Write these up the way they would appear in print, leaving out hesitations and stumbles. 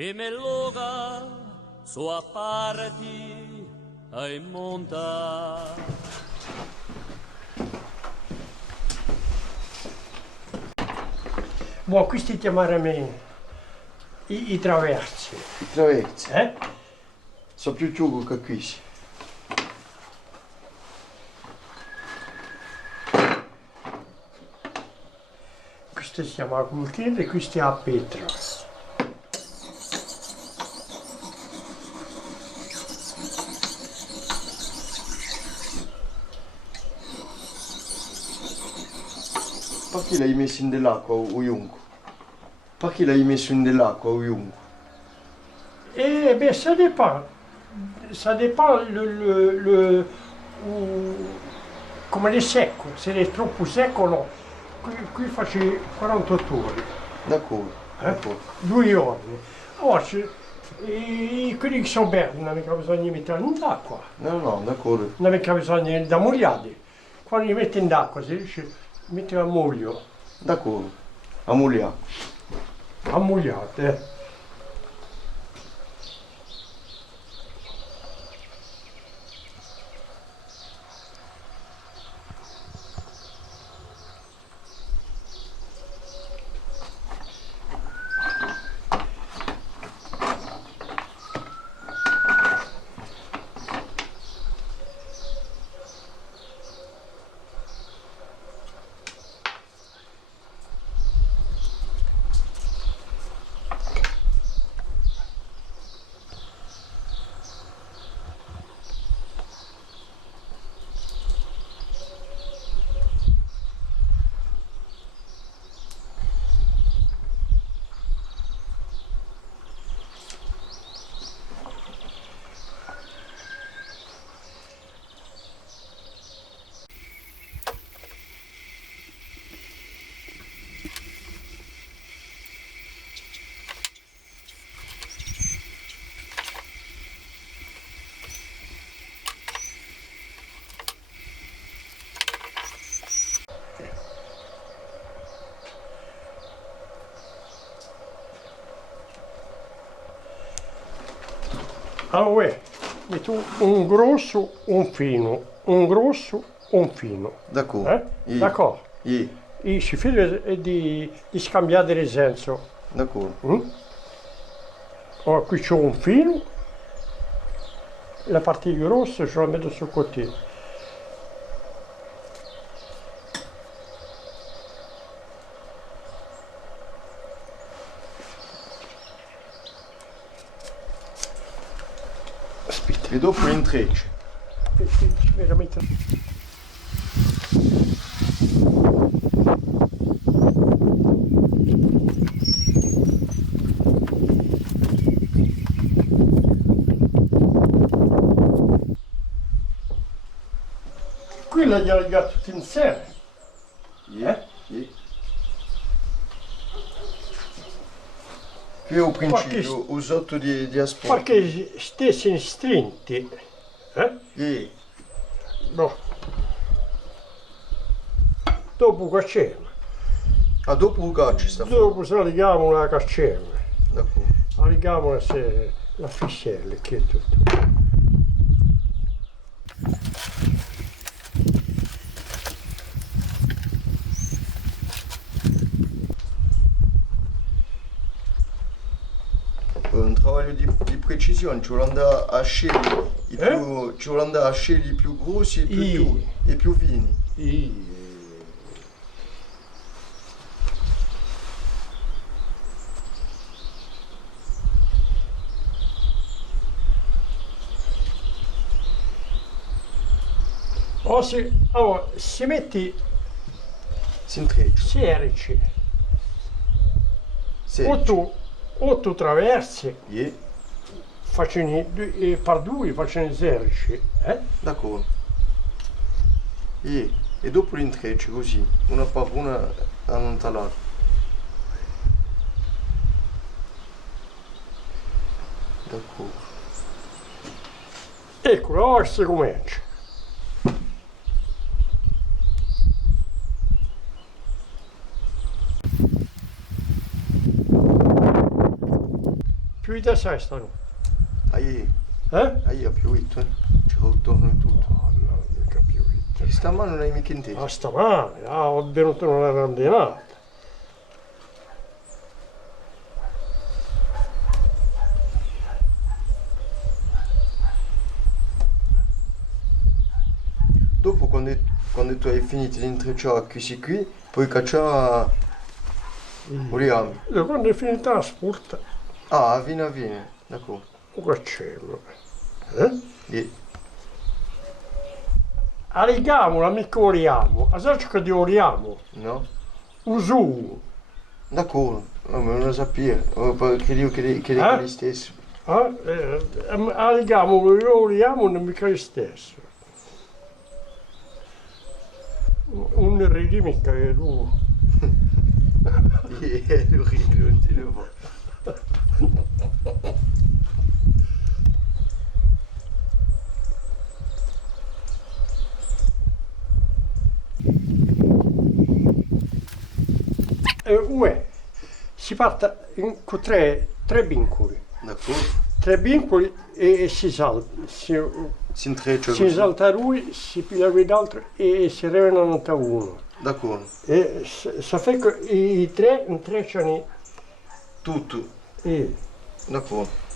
E me loga sua parti ai monta. Boh, questi chiamarmi i traversi. I traversi? Eh? Sono più giugo che questi. Questo si chiama cultivo e questo è a Petra. Perché l'hai messo in dell'acqua o iunque? Perché l'hai messo in dell'acqua o iunque? Eh bien, ça dépend. Ça dépend come è secco. Se è troppo secco no. Qui faccio 48 ore. D'accordo, d'accordo. 2 ore. Allora, quelli che sono verdi non mica bisogna di mettere in acqua. No, no, d'accordo. Non mica bisogna di ammogliare. Quando li metti in acqua si riesce a mettere a moglio. D'accordo. Ammugliare. Ammogliate. Allora, metto un grosso, un fino, un grosso, un fino. D'accordo. Sì. D'accordo? Sì. E si fida di scambiare il senso. D'accordo. Allora, qui c'ho un filo, la parte grossa ce la metto sul cotino. Aspetta, E dopo l'intreccio. veramente. Qui la gliela legato tutti insieme. Sì. Sì. Qui è un principio usato di aspetto. Perché stessi strinti. Sì. No. Dopo cacciamo. Ah, dopo il caccio sta fuori. Dopo se la leghiamo la cacciamo. D'accordo. La leghiamo se la fiscella che è tutto. Un travaglio di precisione, ci vuole andare a scegliere ci vuole andare a scegliere i più grossi e più fini. Allora, si metti Si intreccia. 16, 16. 8 traverse, Sì. facciano per 2 facciano 16, D'accordo. Sì. E dopo l'intreccio così, una per una allontanata. D'accordo. Ecco, ora si comincia. piovita sai stanno? Ahí Eh? ha piovuto, ci torno tutto. No, non mica piovita. Stamane non hai mica inteso. Ah, stamane, ho venuto una randinata. Dopo quando tu hai finito di intrecciare qui, puoi cacciare Oriami. E quando è finita la spurta, Ah, viene, d'accordo. che c'è? Eh? E- Arriviamo, l'amico Oriamo, a cerca di Oriamo, No? Usu, D'accordo, ma non lo sapevo, credevo che era gli stessi. arriviamo, io Oriamo non mica lo stesso. Un ridi mica è lui. Lo rido, non ti devo. Uè, si parte con tre vincoli. D'accordo? Tre vincoli e si salta. Si intreccia Si così. salta lui, si piglia lui l'altro e si revenano a uno. D'accordo. E ça fait che i tre intrecciano Tutto. e D'accordo.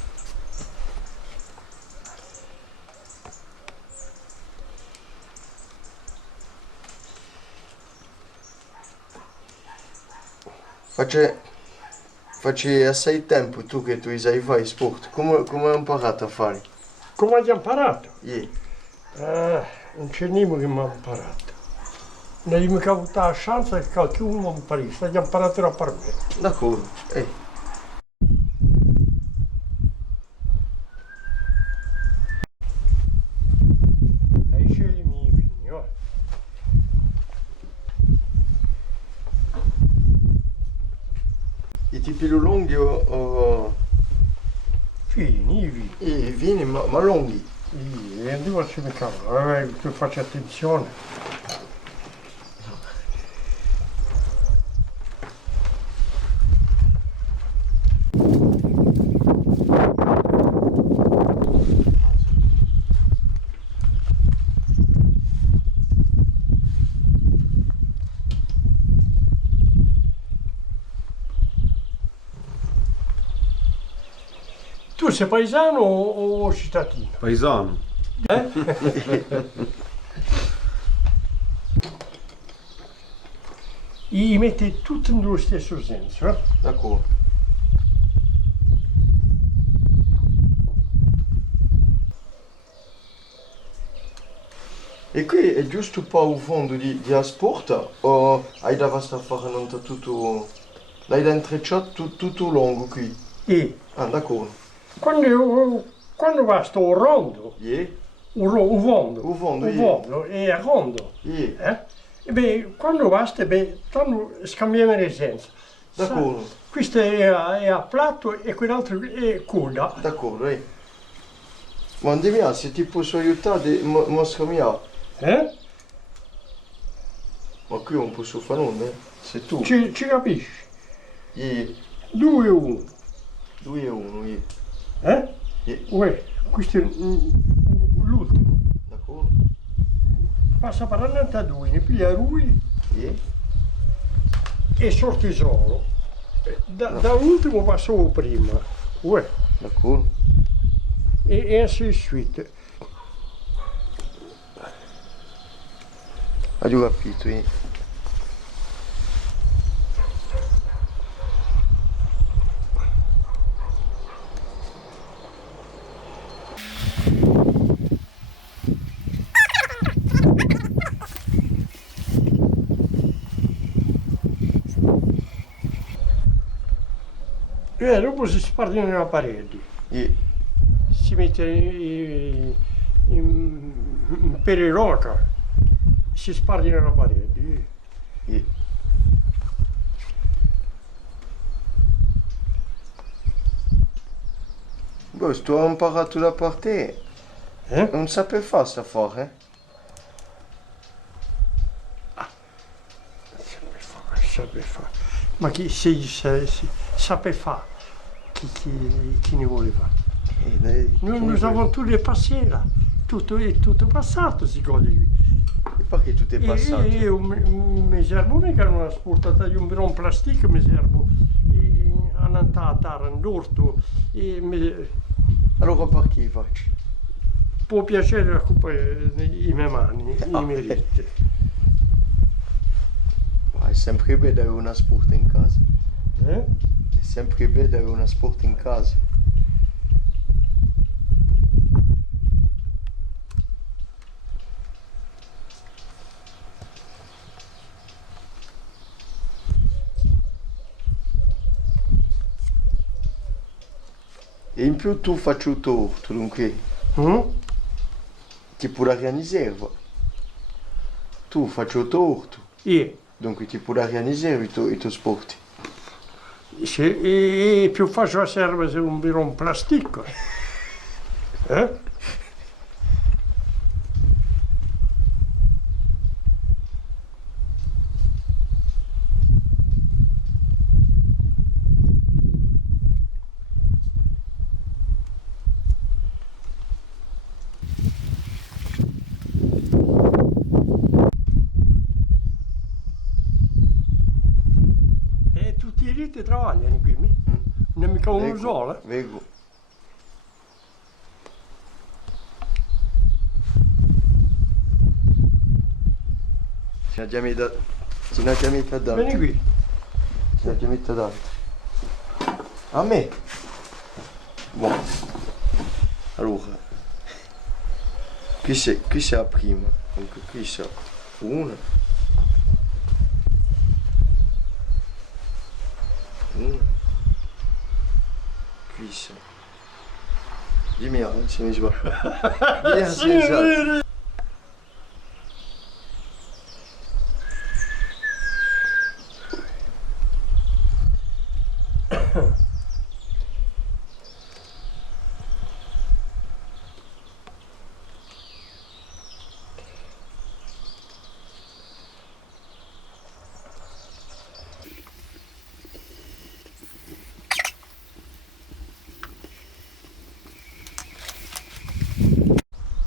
Facci assai tempo tu che tu sai fare sport. Come hai imparato a fare? come hai imparato? Yeah. Non c'è niente che mi ha imparato. Non gli mica avuto la chance che qualcuno mi imparisse, l'ha imparato da per me. D'accordo. E scegli i miei vini, oh. I tipi più lunghi o Fini, i vini. i vini ma lunghi? E devo ci mica, tu faccio attenzione. Tu sei paesano o cittadino? Paesano. I metti tutto nello stesso senso, eh? D'accordo. E qui è giusto un po' un fondo di asporta o hai da basta fare non tutto... L'hai da intrecciato tutto lungo qui? E Ah, d'accordo. quando basta o rondo, Yeah? o vondo, O vondo, è rondo, Yeah. E beh, quando basta, tanto scambiamo le senza. D'accordo. Questo è a piatto e quell'altro è coda. D'accordo, Ma andiamo, se ti posso aiutare, mostrami. Eh? Ma qui non posso fare nulla, sei tu. Ci capisci? Yeah. 2 e 1. 2 e 1, yeah. Eh? Yeah. Uè, questo è l'ultimo. D'accordo? Passa per annante a 2, ne piglia lui Yeah. e sorti solo. Da ultimo passo prima. Uè, D'accordo. e ainsi de suite. Hai capito, yeah. E dopo si spargono nella parete. Yeah. Si mette in periroca, si sparge nella parete. Yeah. Boh, tu hai imparato da parte. Non sapevi fare sta fare, Sape fare. Ma chi si sape fare? chi ne voleva. Noi avevamo tutte le passiere, è tutto passato, si cose qui. E perché tutto è passato? E mi servo mica una sportata di un bidon plastica, mi servo a terra, in orto, Allora perché faccio? può piacere occupare i miei mani, i miei denti. Ma è sempre bello avere una sport in casa. Eh? È sempre bello avere una sport in casa. E in più tu faccio torto, dunque ti puoi organizzare. Tu faccio torto, E dunque ti puoi organizzare i tuoi sport. è più facile serve se un bidon plastica. Eh? E tutti i riti lavorano qui, non è mica uno solo. Vego. Ci ha già messo davanti. Vieni qui. Ci ha già messo davanti. A me? Buon. Allora, qui c'è la prima, dunque qui c'è una. Qui c'è. Dimmi se mi sbaglio. Dimmi se mi sbaglio.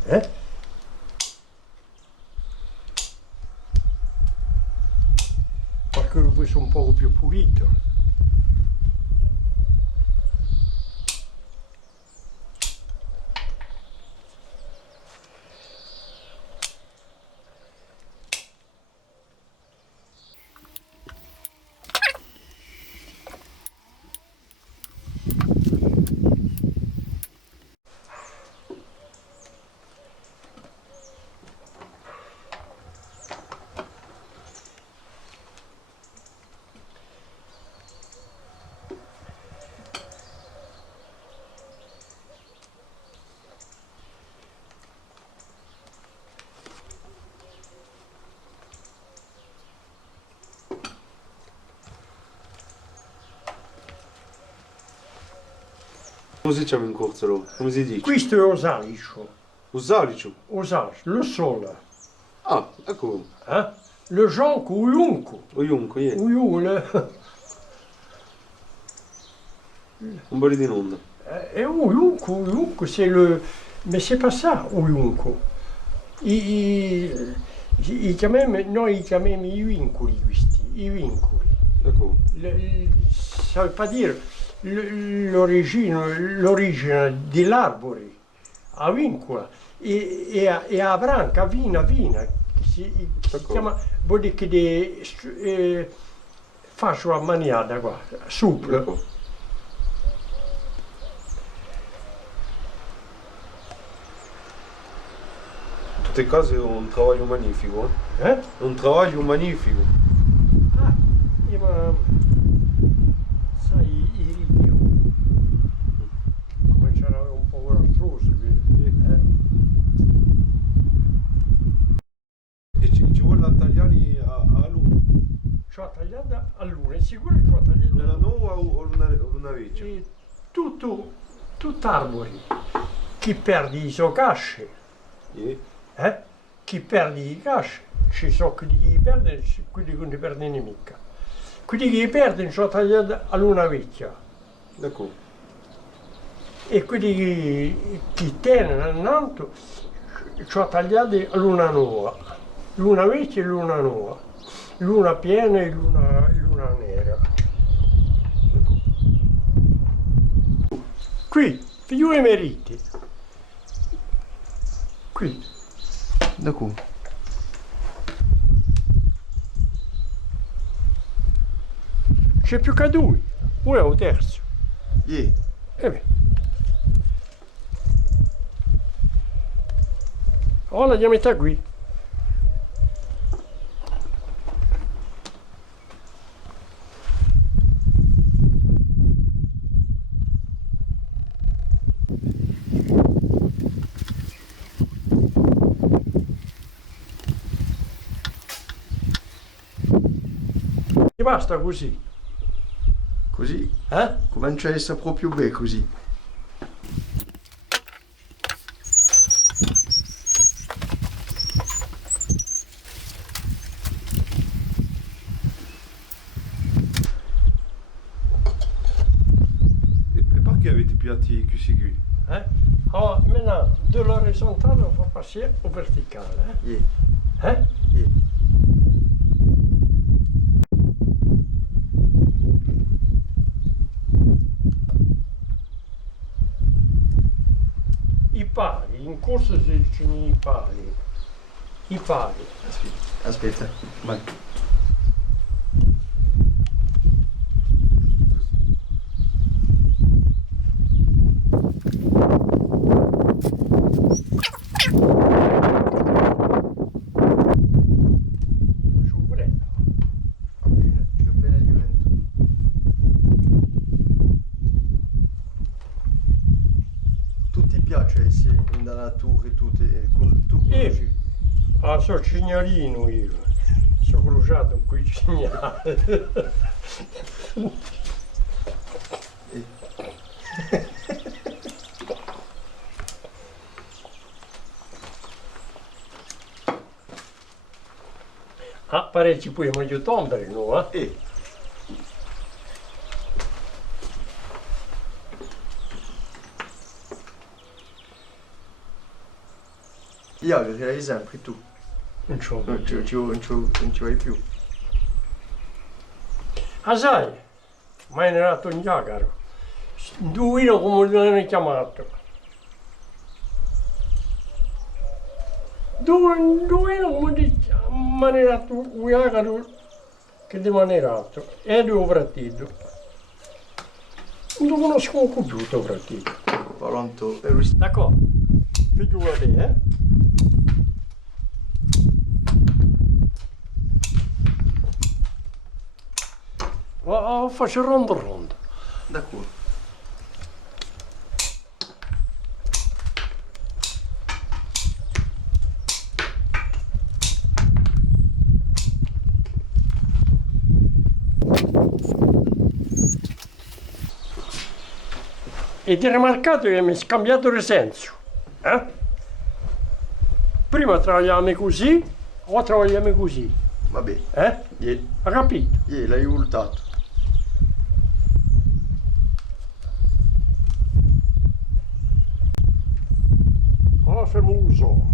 Eh? Qualcuno poi sono un poco più pulito. Come si chiama in corsa allora? Come si dice? Questo è osalico, Usalicio? le sole, Ah, ecco. le jonco, uiunco, Oiunco, yeah. uiule, Un bel di onda. et uiunco, c'est le, mais c'est pas ça, uiunco. Noi chiamiamo i vincoli questi, i vincoli. Ecco. Ça veut pas dire l'origine dell'arbore, a vincola, e a branca, a vina, si chiama, vuol dire che faccio la maniata qua, sopra. Ecco. In tutti i casi è un travaglio magnifico. Eh? È un travaglio magnifico. Ah, ma sai, i riti cominciano ad avere un po' l'artrosi, E ci vuole da tagliare a lungo. C'ho tagliata a luna, è sicuro che c'ho tagliata a Luna luna. nuova o luna vecchia? E tutto arbori, chi perde i suoi casci, chi perde i casci, ci sono quelli che li perdono e quelli che non li perdono mica. Quelli che li perdono sono tagliati a luna vecchia. Ecco. e quelli che tengono tanto ci ho tagliati luna nuova, luna vecchia e luna nuova, luna piena e luna nera. Qui, più emeriti. Qui. Da qui. C'è più che due, uno è un terzo. Yeah. Beh. Ora la metà qui. E basta così, Così eh? comincia a essere proprio bene così. E perché avete i piatti così qui? Allora, maintenant, de l'orizzontale on va passer au verticale. Yeah. Eh? Yeah. I pali, in corso si dicono i pali. I pali. Aspetta. Vai. Sciuvretta. Appena, c'è appena il vento. Tutti piace sì, nella natura e tutto, tu conosci. Ah, sono signorino io. Sono cruciato qui segnale. Ah, parecchi poi meglio tombare, no? Io avrei sempre tu. Non c'ho. Non ci vai più. Ah, sai, ma è nato in Giagaro. Duino come lo hanno chiamato. Duino come mi hanno dato un Giagaro che ti hanno dato. E due fratito. Non conosco un computer fratito. Pronto? D'accordo, figurati, faccio rondo. Da qua. E ti hai remarcato che mi hai scambiato il senso, Prima travagliamo così, ora travagliamo così, Vabbè. Hai capito? L'hai voltato. Ah, famoso.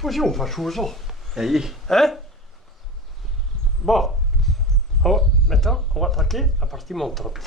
Così non faccio uso. Bon. Alors, maintenant, on va attaquer la partie montante.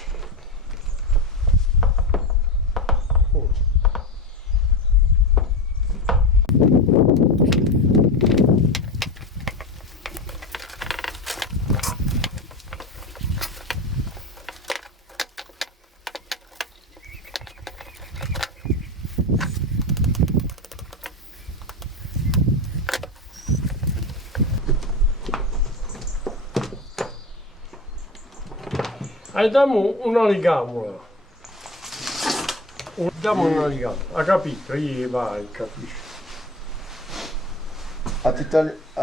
Diamo una ligamola. Diamo una ligamola. Ha capito? Io vai, capisci.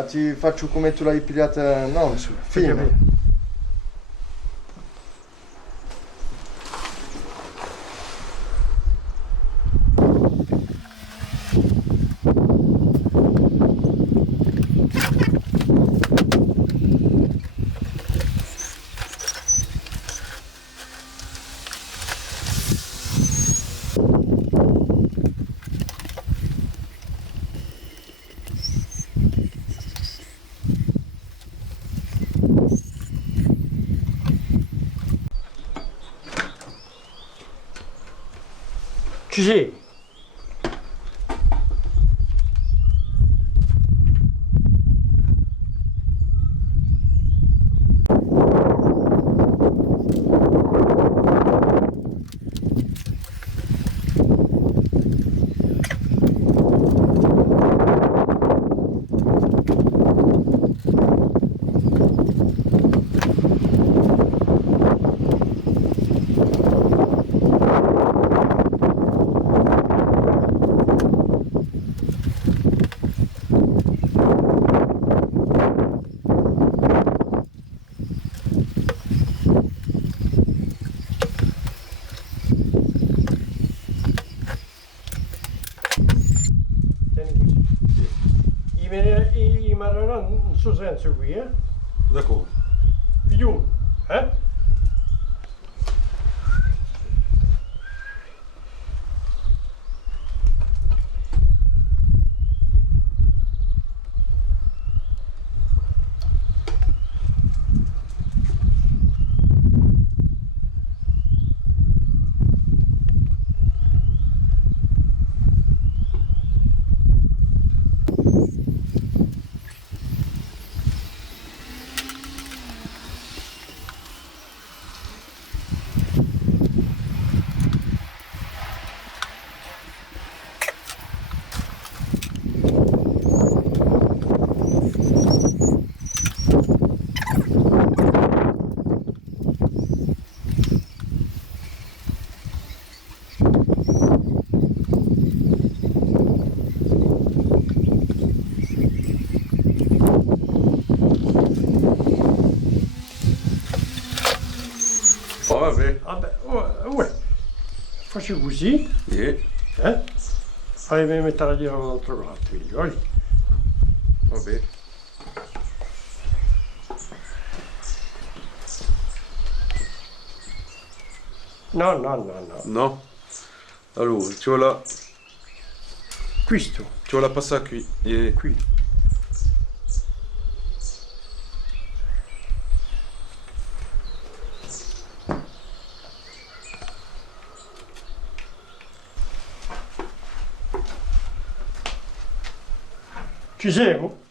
Ti faccio come tu l'hai pigliata, no, fine. Ci sei? I rimarrà in suo senso qui, eh? D'accordo. Figliuolo, eh? Vabbè. Vabbè, uè, faccio così, Yeah. poi mi mettere a dire un altro lato, figlioli. Vabbè. No, no, no, no. No. Allora, ci Questo, vuole passare qui. Yeah. qui. Ci siamo?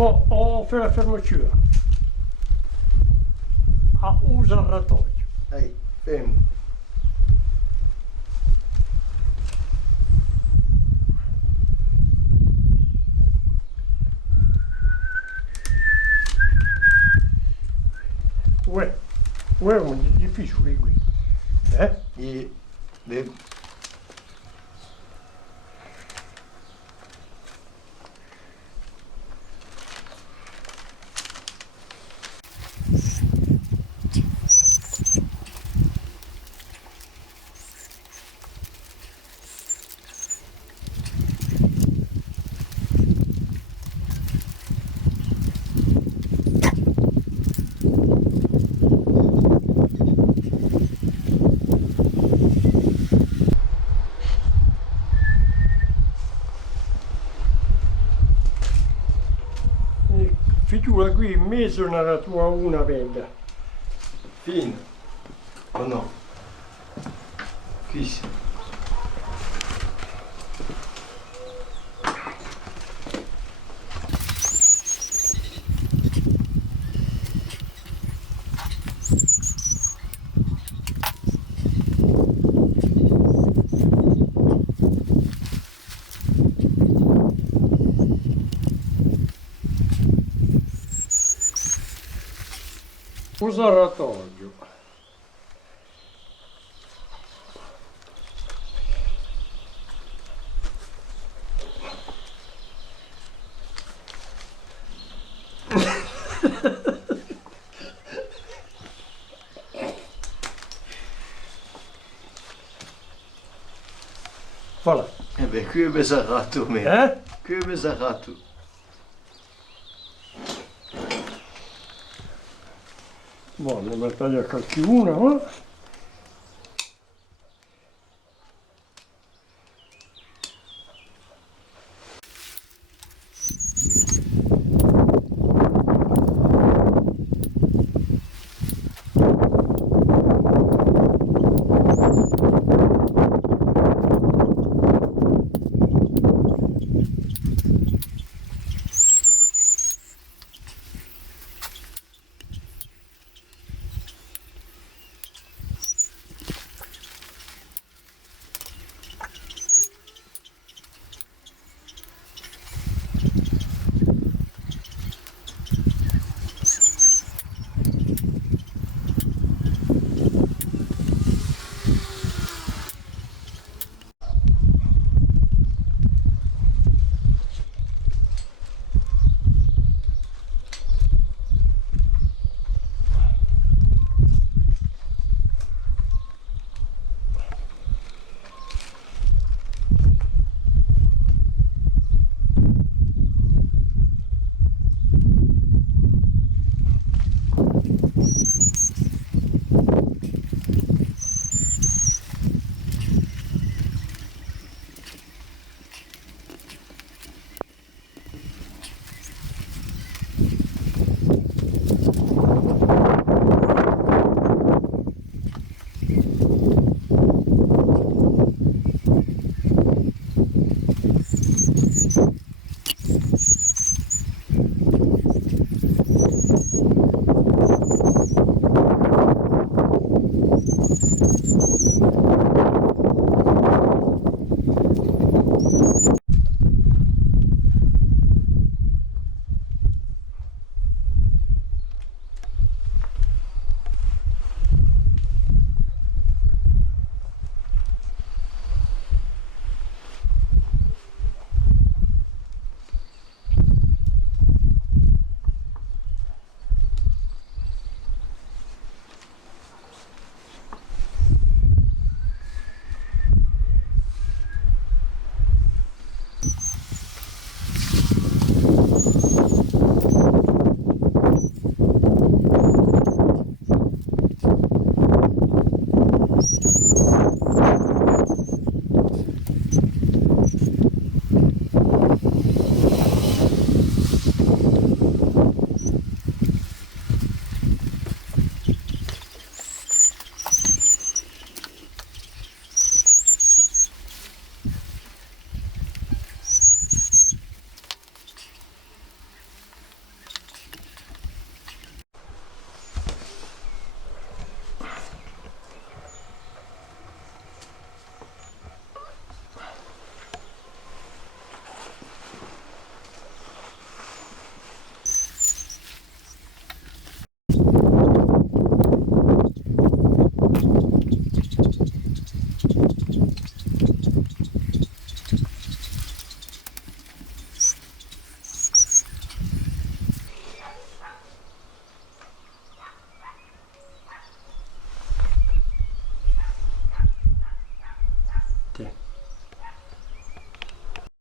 Poi ho fatto la fermatura. Usa il ratoio. Ehi, fermo. Uè, è difficile qui. E le Figura qui in mezzo nella tua una bella. fine. O no? Qui sì. Usa il ratoio. Voilà. Eh beh, qui è besarrato me. Qui è besarrato. Buono, ne taglio qualcuna, no?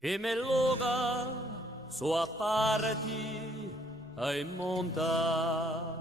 e me loga sua parti ai monta.